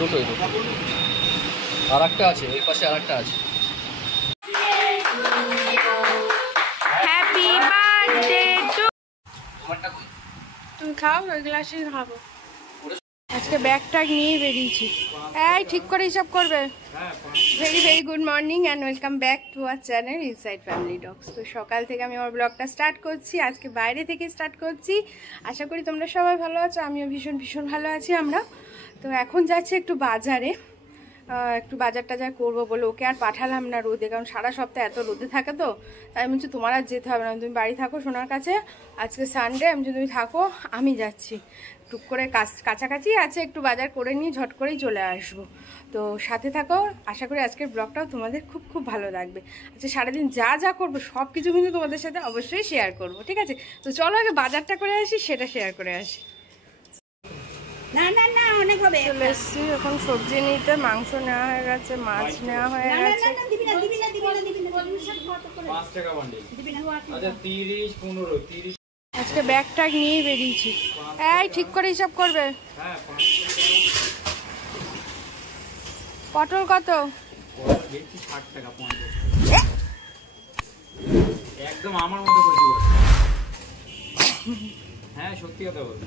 দুটোই আর একটা আছে, ওই পাশে আর একটা আছে। Happy birthday to. তুমি খাও, ওই গ্লাসে খাবো। আজকে ব্যাগটা নিয়ে বেরিয়েছি। এই ঠিক করে হিসাব করবে। Very very good morning and welcome back to our channel inside family talks. তো সকাল থেকে আমি আমার ব্লগটা স্টার্ট করছি, আজকে বাইরে থেকে স্টার্ট করছি। আশা করি তোমরা সবাই ভালো আছো, আমিও ভীষণ ভীষণ ভালো আছি। আমরা তো এখন যাচ্ছি একটু বাজারে, একটু বাজার টাজার করবো বলে। ওকে আর পাঠালাম না রোদে, কারণ সারা সপ্তাহ এত রোদে থাকে তো। তাই আমি বলছি তোমার আর যেতে হবে না, তুমি বাড়ি থাকো সোনার কাছে। আজকে সানডে, আমি তুমি থাকো, আমি যাচ্ছি। টুক করে কাছাকাছি আছে, একটু বাজার করে নিয়ে ঝট করেই চলে আসবো। তো সাথে থাকো, আশা করি আজকের ব্লগটাও তোমাদের খুব খুব ভালো লাগবে। আচ্ছা, সারাদিন যা যা করবো সব কিছু কিন্তু তোমাদের সাথে অবশ্যই শেয়ার করবো, ঠিক আছে? তো চলো আগে বাজারটা করে আসি, সেটা শেয়ার করে আসি। না না না, অনেক হবে। চলে এসছি এখন সবজি নিতে। মাংস নেওয়া হয়ে গেছে, মাছ নেওয়া হয়ে গেছে। আজকে ব্যাগটা নিয়ে বেরিয়েছি। এই ঠিক করে হিসাব করবে। পটল কত? একদম আমার মতো করে। হ্যাঁ সত্যি কথা বলছি।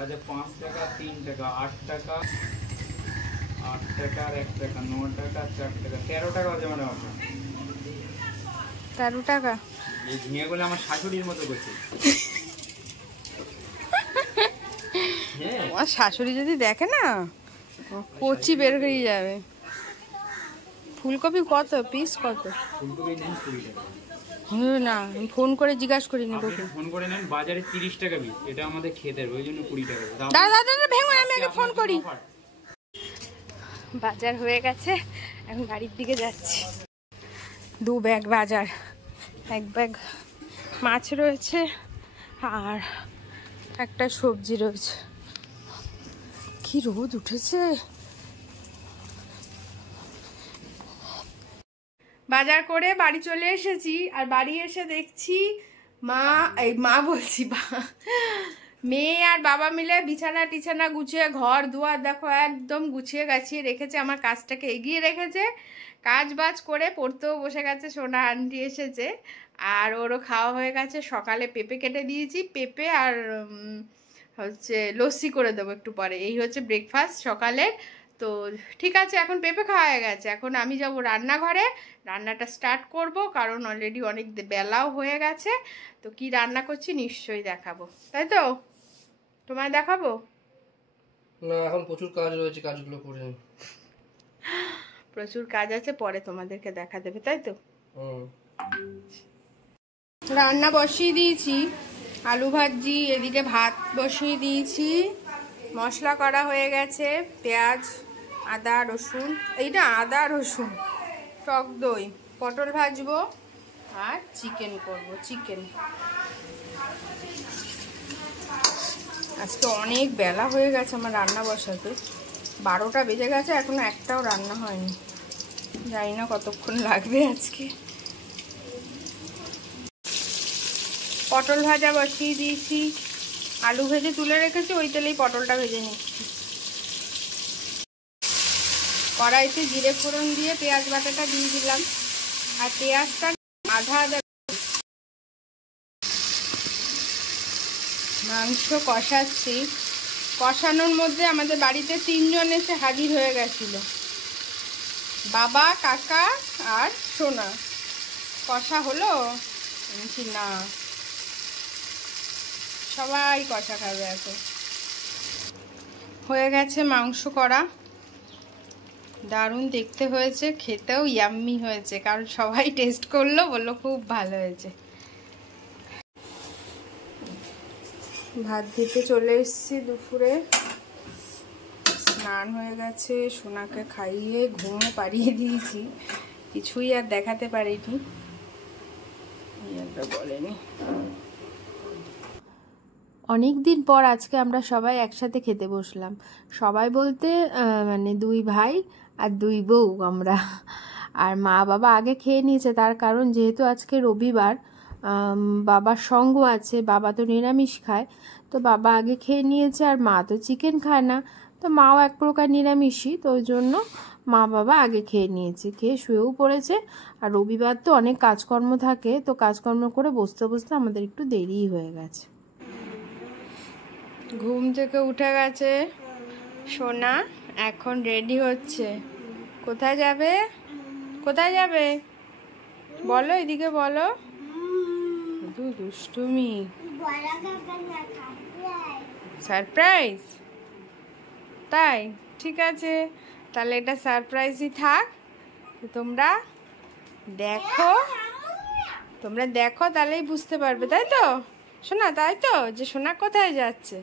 আচ্ছা 5 টাকা, 3 টাকা, 8 টাকা, 8 টাকা আর 1 টাকা, 9 টাকা, 4 টাকা, 13 টাকা হচ্ছে ম্যাডাম আপনার। 13 টাকা? এই ঝিঙেগুলো আমার শাশুড়ির মতো করছে। আমার শাশুড়ি যদি দেখে না, কচি বের হয়ে যাবে। ফুলকপি কত পিস? কত ফুলকপি নেন 20 টাকা। না, আমি ফোন করে জিজ্ঞাসা করি নেবো। ফোন করে নেন, বাজারে 30 টাকা পিস। এটা আমাদের খেতে, ওই জন্য 20 টাকা। দাদা দাদা ভেঙো, আমি আগে ফোন করি। বাজার হয়ে গেছে, এখন বাড়ির দিকে যাচ্ছি। 2 ব্যাগ বাজার, 1 ব্যাগ মাছ রয়েছে আর একটা সবজি রয়েছে। কি রোদ উঠেছে। বাজার করে বাড়ি চলে এসেছি, আর বাড়ি এসে দেখছি মা বলছি মেয়ে আর বাবা মিলে বিছানা টিছানা গুছিয়ে, ঘর দুয়ার দেখো একদম গুছিয়ে গাছিয়ে রেখেছে। আমার কাজটাকে এগিয়ে রেখেছে, কাজ বাজ করে পড়তেও বসে গেছে। সোনা আন্টি এসেছে আর ওরও খাওয়া হয়ে গেছে। সকালে পেঁপে কেটে দিয়েছি, পেঁপে আর হচ্ছে লস্যি করে দেবো একটু পরে। এই হচ্ছে ব্রেকফাস্ট সকালে। তো ঠিক আছে, এখন পেঁপে খাওয়া হয়ে গেছে, এখন আমি যাব রান্নাঘরে, রান্নাটা স্টার্ট করব, কারণ অলরেডি অনেক বেলাও হয়ে গেছে। তো কি রান্না করছি নিশ্চয়ই দেখাবো, তাই তো? তোমায় দেখাবো না, এখন প্রচুর কাজ রয়েছে, কাজগুলো করে নিই। প্রচুর কাজ আছে, পরে তোমাদেরকে দেখা দেবে, তাই তো? রান্না বসিয়ে দিয়েছি, আলু ভাজি, এদিকে ভাত বসিয়ে দিয়েছি। মশলা করা হয়ে গেছে, পেঁয়াজ, আদা রসুন, এইটা আদা রসুন, টক দই, পটল ভাজবো আর চিকেন করব। চিকেন আজকে অনেক বেলা হয়ে গেছে আমার রান্না বসাতে, 12টা বেজে গেছে, এখনো একটাও রান্না হয়নি। জানি না কতক্ষণ লাগবে আজকে। পটল ভাজা বসিয়ে দিয়েছি, আলু ভেজে তুলে রেখেছি, ওই তেলেই পটলটা ভেজে নিচ্ছি। কড়াইতে জিরে ফোড়ন দিয়ে পেঁয়াজ বাটাটা দিয়ে দিলাম, আর পেঁয়াজটা আধা আধা। মাংস কষাচ্ছি, কষানোর মধ্যে আমাদের বাড়িতে 3 জন এসে হাজির হয়ে গেছিল, বাবা, কাকা আর সোনা। কষা হলো? বলছি না, সবাই কষা খাবে এখন। হয়ে গেছে মাংস করা, দারুণ দেখতে হয়েছে, খেতেও ইয়াম্মি হয়েছে, কারণ সবাই টেস্ট করলো, বললো খুব ভালো হয়েছে। ভাত দিতে চলে এসেছি দুপুরে, স্নান হয়ে গেছে, সোনাকে খাইয়ে ঘুমে পাড়িয়ে দিয়েছি, কিছুই আর দেখাতে পারিনি, বলেনি। অনেক দিন পর আজকে আমরা সবাই একসাথে খেতে বসলাম। সবাই বলতে মানে 2 ভাই আর 2 বউ আমরা। আর মা বাবা আগে খেয়ে নিয়েছে, তার কারণ যেহেতু আজকে রবিবার, বাবার সঙ্গ আছে, বাবা তো নিরামিষ খায়, তো বাবা আগে খেয়ে নিয়েছে, আর মা তো চিকেন খায় না, তো মাও এক প্রকার নিরামিষই, তো ওই জন্য মা বাবা আগে খেয়ে নিয়েছে, খেয়ে শুয়েও পড়েছে। আর রবিবার তো অনেক কাজকর্ম থাকে, তো কাজকর্ম করে বসতে বসতে আমাদের একটু দেরিই হয়ে গেছে। ঘুম থেকে উঠে গেছে সোনা, এখন রেডি হচ্ছে। কোথায় যাবে? কোথায় যাবে বলো, এদিকে বলো। দুষ্টুমি, সারপ্রাইজ, তাই ঠিক আছে, তাহলে এটা সারপ্রাইজই থাক। তোমরা দেখো তাহলেই বুঝতে পারবে, তাই তো সোনা? তাই তো, যে সোনা কোথায় যাচ্ছে।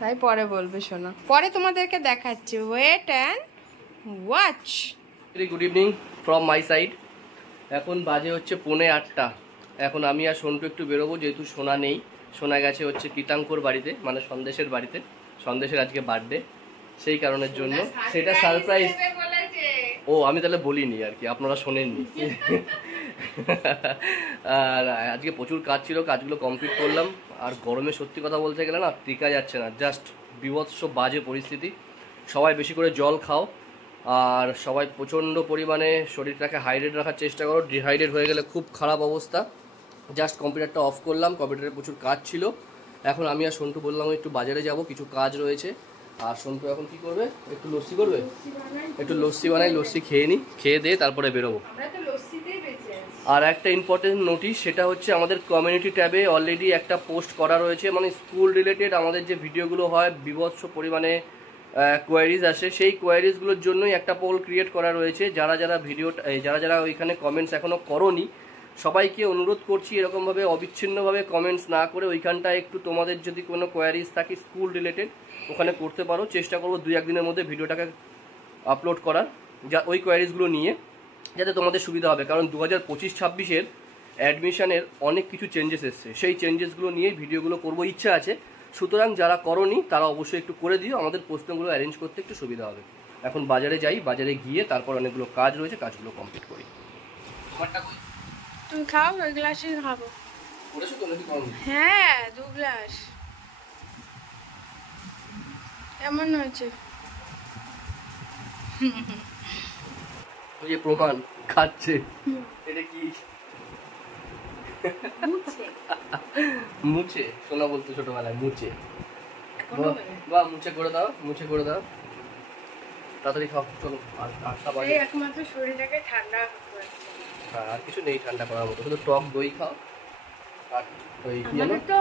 তাই পরে বলবে সোনা, পরে তোমাদেরকে দেখাচ্ছি, wait and watch. Good evening from my side. এখন বাজে হচ্ছে 7:45। এখন আমি আর সন্টু একটু বেরোবো, যেহেতু সোনা নেই। সোনা গেছে হচ্ছে কীতাঙ্কর বাড়িতে, মানে সন্দেশের বাড়িতে। সন্দেশের আজকে বার্থডে, সেই কারণের জন্য সেটা সারপ্রাইজ। ও আমি তাহলে বলিনি আর কি, আপনারা শোনেননি। আর আজকে প্রচুর কাজ ছিল, কাজগুলো কমপ্লিট করলাম। আর গরমে সত্যি কথা বলতে গেলে না টিকা যাচ্ছে না, জাস্ট বিভৎস বাজে পরিস্থিতি। সবাই বেশি করে জল খাও, আর সবাই প্রচণ্ড পরিমাণে শরীরটাকে হাইড্রেট রাখার চেষ্টা করো। ডিহাইড্রেট হয়ে গেলে খুব খারাপ অবস্থা। জাস্ট কম্পিউটারটা অফ করলাম, কম্পিউটারে প্রচুর কাজ ছিল। এখন আমি আর সন্টু বললাম একটু বাজারে যাব, কিছু কাজ রয়েছে। আর সন্টু এখন কি করবে? একটু লস্যি করবে, একটু লস্যি বানাই, লস্যি খেয়ে নিই, খেয়ে দিয়ে তারপরে বেরোবো। আর একটা ইম্পর্টেন্ট নোটিশ, সেটা হচ্ছে আমাদের কমিউনিটি ট্যাবে অলরেডি একটা পোস্ট করা রয়েছে, মানে স্কুল রিলেটেড আমাদের যে ভিডিওগুলো হয় বিভৎস পরিমাণে কোয়ারিজ আসে, সেই কোয়ারিজগুলোর জন্যই একটা পোল ক্রিয়েট করা রয়েছে। যারা ওইখানে কমেন্টস এখনও করোনি, সবাইকে অনুরোধ করছি এরকমভাবে অবিচ্ছিন্নভাবে কমেন্টস না করে ওইখানটা একটু তোমাদের যদি কোনো কোয়ারিজ থাকে স্কুল রিলেটেড ওখানে করতে পারো। চেষ্টা করবো 2-1 দিনের মধ্যে ভিডিওটাকে আপলোড করার, যা ওই কোয়ারিজগুলো নিয়ে, যাতে তোমাদের সুবিধা হবে। কারণ 2025-26-এর অ্যাডমিশনের অনেক কিছু চেঞ্জেস এসছে, সেই চেঞ্জেসগুলো নিয়ে ভিডিওগুলো করবো ইচ্ছা আছে। সুতরাং যারা করোনি তারা অবশ্যই একটু করে দিও, আমাদের প্রশ্নগুলো অ্যারেঞ্জ করতে একটু সুবিধা হবে। এখন বাজারে যাই, বাজারে গিয়ে তারপর অনেকগুলো কাজ রয়েছে, কাজগুলো কমপ্লিট করি। তুমি খাও, ওই গ্লাসই খাবো। হ্যাঁ 2 গ্লাস। কেমন হয়েছে? ওই যে প্রমাণ খাচ্ছে, এটা কি মুছে? সোনা বলতো ছোটবেলায় মুছে। বা মুছে করে দাও, মুছে করে দাও, তাড়াতাড়ি খাও। চলো, আর 8টা বাজে। একমাত্র শরীরটাকে ঠান্ডা, হ্যাঁ আর কিছু নেই ঠান্ডা করার মতো, শুধু টক দই খাও। আর ওই কি জানো, তো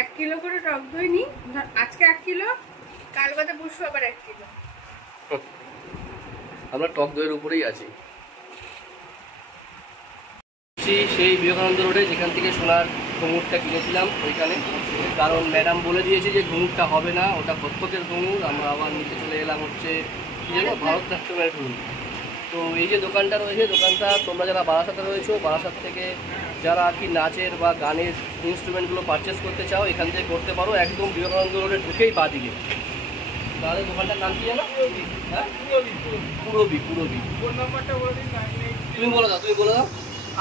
1 কিলো করে টক দই নি, আজকে 1 কিলো, কাল বাদে পরশু আবার 1 কিলো। আমরা টক দইয়ের উপরেই আছি। সেই বিবেকানন্দ রোডে, যেখান থেকে সোনার ঘুঙুরটা কিনেছিলাম ওইখানে। কারণ ম্যাডাম বলে দিয়েছে যে ঘুঙুরটা হবে না, ওটা কত্থকের ঘুঙুর। আমরা আবার নিচে চলে এলাম হচ্ছে কি জানো, ভারত নাট্যমের ঘুঙুর। তো এই যে দোকানটা রয়েছে, দোকানটা তোমরা যারা বারাসাতে রয়েছো, বারাসাত থেকে যারা আর কি নাচের বা গানের ইনস্ট্রুমেন্টগুলো পারচেস করতে চাও, এখান থেকে করতে পারো। একদম বিবেকানন্দ রোডে ঢুকেই বাঁ দিকে। তাহলে দোকানটার নাম কি জানো? হ্যাঁ, পুরবি। ফোন নাম্বারটা বলে দিন। তুমি বলে দাও।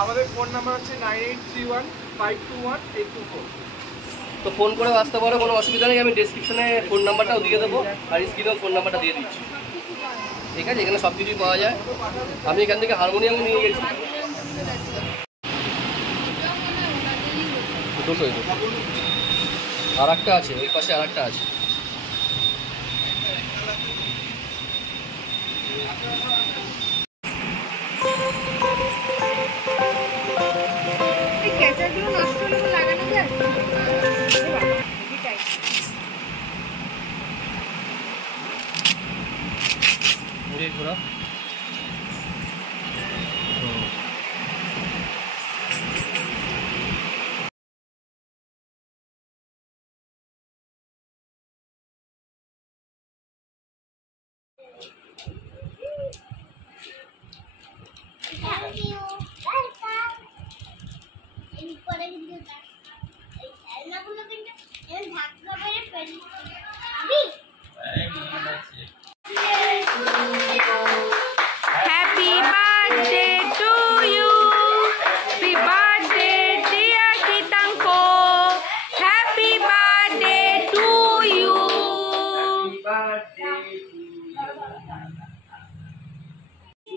আমাদের ফোন নাম্বার হচ্ছে 9831521824। তো ফোন করে আসতে পারো, কোনো অসুবিধা নেই। আমি ডেসক্রিপশনে ফোন নাম্বারটাও দিয়ে দেবো, আর স্ক্রিনেও ফোন নাম্বারটা দিয়ে দিচ্ছি। ঠিক আছে, এখানে সব কিছুই পাওয়া যায়। আমি এখান থেকে হারমোনিয়াম নিয়ে গেছি। আর একটা আছে, ওই পাশে আর একটা আছে। ঘোরা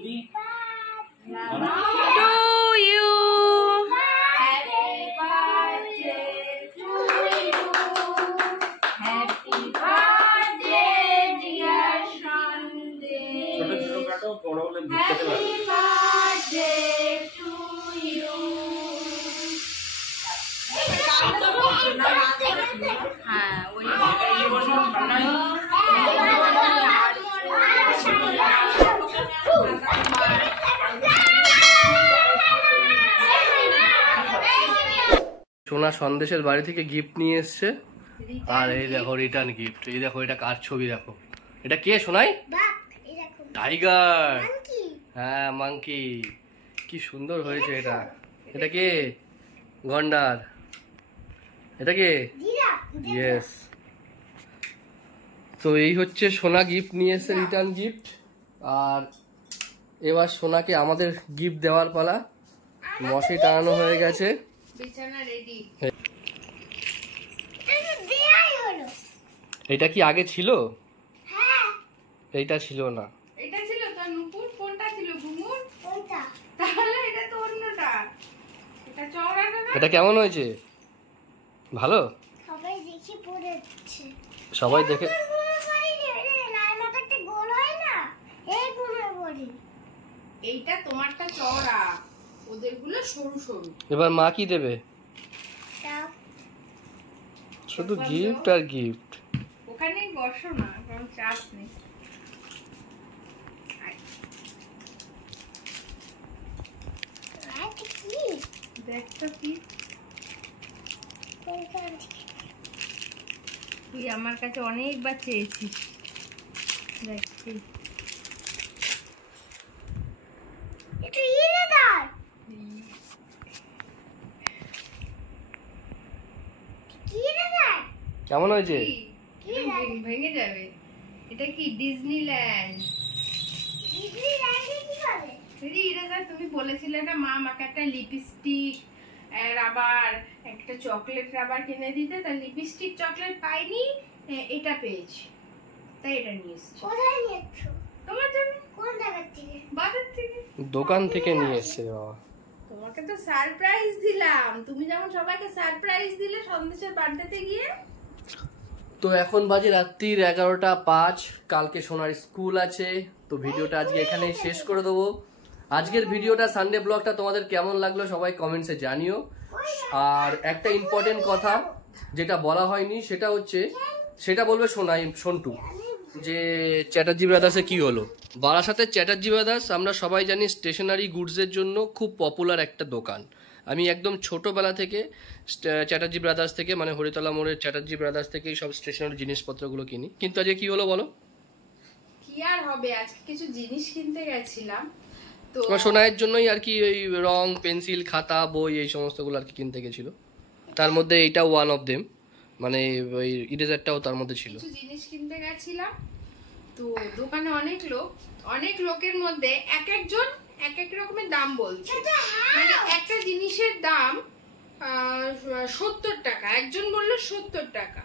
বৌদি To you. ছোট ছোট কাটো, বড় হলে খেতে পারবে। হ্যাঁ ওই এই বছর ঠান্ডায় সোনা সন্দেশের বাড়ি থেকে গিফট নিয়ে এসছে। আর এই দেখো রিটার্ন গিফট। এই দেখো এটা কার ছবি দেখো। এটা কে সোনাই? টাইগার। হ্যাঁ মাংকি। কি সুন্দর হয়েছে এটা। এটা কে? গন্ডার। এটা কে? ইয়েস। তো এই হচ্ছে সোনা গিফট নিয়ে এসছে, রিটার্ন গিফট। আর এবার সোনাকে আমাদের গিফট দেওয়ার পালা। মশারি টানানো হয়ে গেছে। বিছানা রেডি। এটা কি আগে ছিল? এইটা ছিল না। এটা ছিল তোর নুপুর, কোনটা ছিল ঘুঙুর? কোনটা? তাহলে এটা তো অন্যটা। এটা চওড়া না? এটা কেমন হয়েছে? ভালো? সবাই দেখে পড়েছে। সবাই দেখে এইটা তোমারটা চওড়া, ওদেরগুলো সরু সরু। এবার মা কি দেবে? শুধু গিফট আর গিফট। ওখানে বসো না, কারণ চাপ নেই। দেখতো কি তুই আমার কাছে অনেকবার চেয়েছিস। দেখছি কেমন হয়েছে? ভেঙে যাবে। এটা কি ডিজনিল্যান্ড? তুমি বলেছিলে না মা আমাকে একটা লিপস্টিক রাবার, একটা চকলেট রাবার কিনে দিতে, তার লিপস্টিক চকলেট পাইনি, এটা পেয়েছি, তাই এটা নিয়ে এসেছি। কোথায় নিয়েছো? তোমার জন্য। কোন জায়গা থেকে? বাজার থেকে। দোকান থেকে নিয়ে এসছে বাবা। তোমাকে তো সারপ্রাইজ দিলাম, তুমি যেমন সবাইকে সারপ্রাইজ দিলে সন্দেশের বার্থডেতে গিয়ে। তো এখন বাজে রাত্রির 11:05। কালকে সোনার স্কুল আছে। তো ভিডিওটা আজকে এখানেই শেষ করে দেবো। আজকের ভিডিওটা সানডে ব্লগটা তোমাদের কেমন লাগলো সবাই কমেন্টসে জানিও। আর একটা ইম্পর্টেন্ট কথা যেটা বলা হয়নি সেটা হচ্ছে, সেটা বলবে সন্টু, যে চ্যাটার্জি ব্রাদার্সে কি হলো। বারাসাতের চ্যাটার্জি ব্রাদার্স আমরা সবাই জানি স্টেশনারি গুডসের জন্য খুব পপুলার একটা দোকান। আমি একদম ছোটোবেলা থেকে চ্যাটার্জি ব্রাদার্স থেকে, মানে হরিতলা মোড়ের চ্যাটার্জি ব্রাদার্স থেকেই সব স্টেশনারি জিনিসপত্রগুলো কিনি। কিন্তু আজকে কি হলো বলো? কি আর হবে, আজকে কিছু জিনিস কিনতে গেছিলাম। তো সোনাইয়ের জন্যই আর কি ওই রং, পেন্সিল, খাতা, বই এই সমস্তগুলো আর কি কিনতে গেছিল। তার মধ্যে এইটা ওয়ান অফ দেম, মানে ওই ইরেজারটাও তার মধ্যে ছিল। কিছু জিনিস কিনতে গেছিলাম। তো দোকানে অনেক লোকের মধ্যে এক একজন এক এক রকমের দাম বলছে। মানে একটা জিনিসের দাম 70 টাকা, একজন বললো 70 টাকা।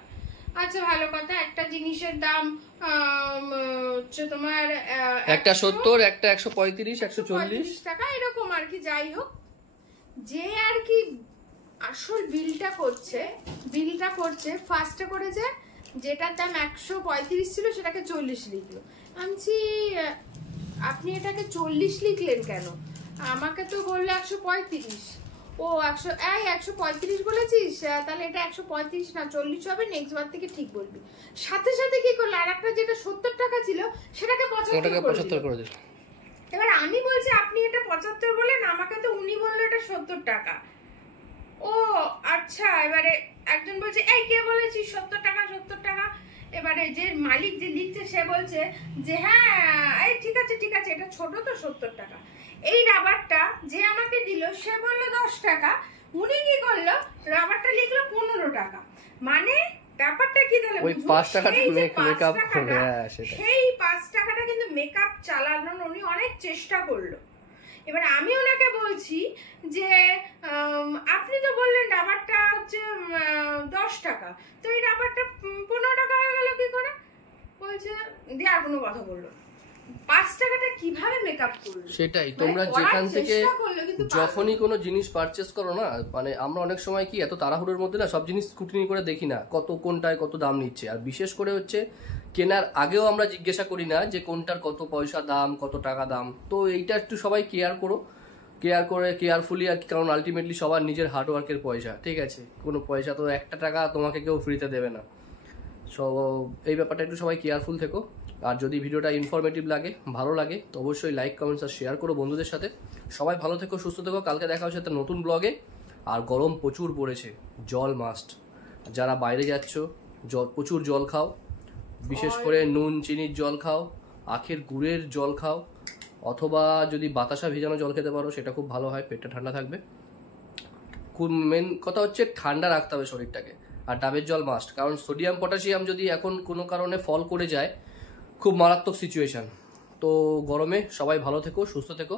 আচ্ছা ভালো কথা, একটা জিনিসের দাম হচ্ছে তোমার একটা 70, একটা 135, 140 টাকা এরকম আর কি। যাই হোক, যে আর কি আসল বিলটা করছে ফার্স্টে করেছে, যেটার দাম 135 ছিল সেটাকে 40 লিখলো। আমি আপনি এটাকে 40 লিখলেন কেন? আমাকে তো বললো 135। ও 135 বলেছিস, তাহলে এটা 135 না 40 হবে, নেক্সট বার থেকে ঠিক বলবি। সাথে সাথে কি করলো, আর একটা যেটা 70 টাকা ছিল সেটাকে 75 করে দিল। এবার আমি বলছি আপনি এটা 75 বলেন, আমাকে তো উনি বললো এটা 70 টাকা। ও আচ্ছা, এবারে একজন বলছে এই কে বলেছিস 70 টাকা 70 টাকা। এবারে যে মালিক যে লিখছে সে বলছে যে হ্যাঁ এই ঠিক আছে এটা ছোট তো 70 টাকা। এই রাবারটা যে আমাকে দিল সে বললো 10 টাকা, উনি কি করলো রাবারটা লিখলো 15 টাকা। মানে ব্যাপারটা কি তাহলে ওই 5 টাকাটা মেকআপ করবে। সেই 5 টাকাটা কিন্তু মেকআপ চালানোর উনি অনেক চেষ্টা করলো। এবার আমি ওনাকে বলছি যে আপনি তো বললেন রাবারটা হচ্ছে 10 টাকা, তো এই রাবারটা 15 টাকা হয়ে গেল কি করে? বলছে দিয়ে আর কোনো কথা বললো। 5 টাকাটা কিভাবে মেকআপ করবে? সেটাই, তোমরা মানে যেখান করার থেকে চেষ্টা করলো কিন্তু যখনই কোনো জিনিস পারচেস করো না, মানে আমরা অনেক সময় কি এত তাড়াহুড়োর মধ্যে না সব জিনিস স্ক্রুটিনি করে দেখি না কত কোনটায় কত দাম নিচ্ছে। আর বিশেষ করে হচ্ছে কেনার আগেও আমরা জিজ্ঞাসা করি না যে কোনটার কত পয়সা দাম, কত টাকা দাম। তো এইটা একটু সবাই কেয়ার করো, কেয়ার করে কেয়ারফুলি আর কি, কারণ আলটিমেটলি সবার নিজের হার্ডওয়ার্কের পয়সা, ঠিক আছে? কোনো পয়সা তো একটা টাকা তোমাকে কেউ ফ্রিতে দেবে না। সো এই ব্যাপারটা একটু সবাই কেয়ারফুল থেকো। আর যদি ভিডিওটা ইনফরমেটিভ লাগে, ভালো লাগে, তো অবশ্যই লাইক, কমেন্টস আর শেয়ার করো বন্ধুদের সাথে। সবাই ভালো থেকো, সুস্থ থেকো। কালকে দেখা হচ্ছে একটা নতুন ব্লগে। আর গরম প্রচুর পড়েছে, জল মাস্ট। যারা বাইরে যাচ্ছ প্রচুর জল খাও, বিশেষ করে নুন চিনির জল খাও, আখের গুড়ের জল খাও, অথবা যদি বাতাসা ভেজানো জল খেতে পারো সেটা খুব ভালো হয়, পেটটা ঠান্ডা থাকবে। খুব মেন কথা হচ্ছে ঠান্ডা রাখতে হবে শরীরটাকে। আর ডাবের জল মাস্ট, কারণ সোডিয়াম পটাশিয়াম যদি এখন কোনো কারণে ফল করে যায় খুব মারাত্মক সিচুয়েশান। তো গরমে সবাই ভালো থেকো, সুস্থ থেকো।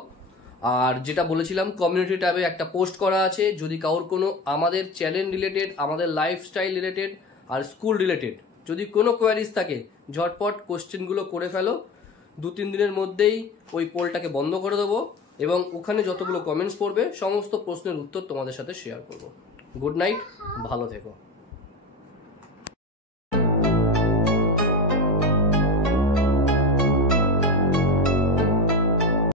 আর যেটা বলেছিলাম, কমিউনিটি ট্যাবে একটা পোস্ট করা আছে, যদি কারোর কোনো আমাদের চ্যানেল রিলেটেড, আমাদের লাইফস্টাইল রিলেটেড আর স্কুল রিলেটেড যদি কোনো কোয়ারিজ থাকে, ঝটপট কোশ্চেনগুলো করে ফেলো। 2-3 দিনের মধ্যেই ওই পোলটাকে বন্ধ করে দেবো এবং ওখানে যতগুলো কমেন্টস পড়বে সমস্ত প্রশ্নের উত্তর তোমাদের সাথে শেয়ার করব। গুড নাইট, ভালো থেকো।